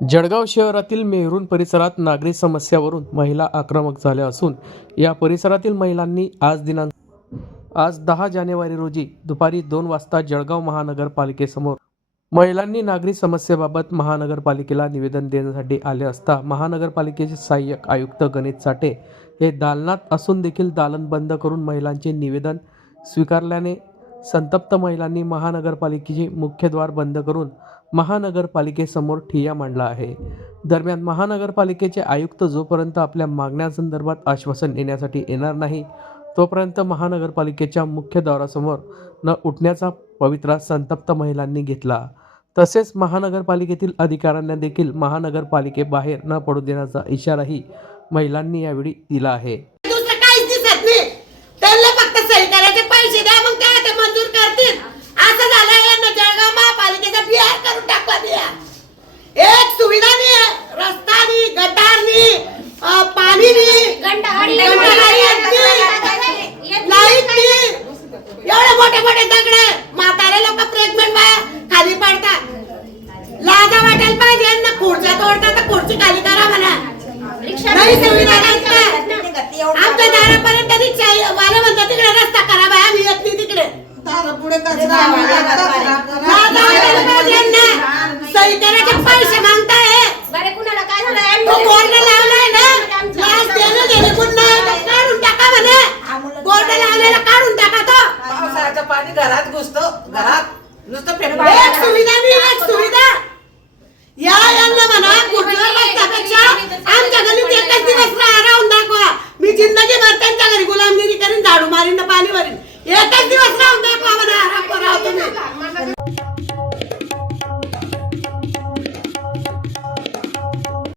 जळगाव शहरातील मेहरून परिसरात नागरी समस्यावरून महिला आक्रमक झाल्या असून या परिसरातील महिलांनी आज दिनांक आज दहा जानेवारी रोजी दुपारी दोन वाजता जळगाव महानगरपालिकेसमोर महिलांनी नागरी समस्येबाबत महानगरपालिकेला निवेदन देण्यासाठी आले असता महानगरपालिकेचे सहाय्यक आयुक्त गणेश साठे हे दालनात असून देखील दालन बंद करून महिलांचे निवेदन स्वीकारल्याने संतप्त महिलांनी महानगरपालिकेचे मुख्यद्वार बंद करून महानगरपालिकेसमोर ठिय्या मांडला आहे. दरम्यान महानगरपालिकेचे आयुक्त जोपर्यंत आपल्या मागण्यासंदर्भात आश्वासन देण्यासाठी येणार नाही तोपर्यंत महानगरपालिकेच्या मुख्य द्वारासमोर न उठण्याचा पवित्रा संतप्त महिलांनी घेतला. तसेच महानगरपालिकेतील अधिकाऱ्यांना देखील महानगरपालिकेबाहेर न पडू देण्याचा इशाराही महिलांनी यावेळी दिला आहे दुसरं काहीच दिसत नाही त्यांना फक्त सही करायचे पैसे द्या मग काय ते मंजूर करतील असं झालं यांना जळगाव महापालिकेचा बिहार करून टाकला बिहार एक सुविधा नाही आहे रस्ता नाही गटार नाही अं, पाणी नाही गटारी येत नाही, लाइट नाही एवढे मोठे मोठे दगड. म्हातारे लोक प्रेग्नेंट बाया. खाली पडतात. लाजा वाटायला पाहिजे. यांना खुर्च्या तोडतात. तर खुर्ची खाली करा म्हणा? आमच्या दारापर्यंत रिक्षा. वाले म्हणतात तिकडे रस्ता करा बाय. आम्ही येत नाही तिकडे. पुढे कचरा नुसतं पेपर सुविधा नाही एक सुविधा. या यांना म्हणा कुठल्यावर बसण्यापेक्षा आमच्या घरी एकच दिवस राहा राहून दाखवा. मी जिंदगी भर त्यांच्या घरी गुलामगिरी करीन झाडू मारीन पाणी भरीन. एकच दिवस राहून दाखवा म्हणा आराम राहा तुम्ही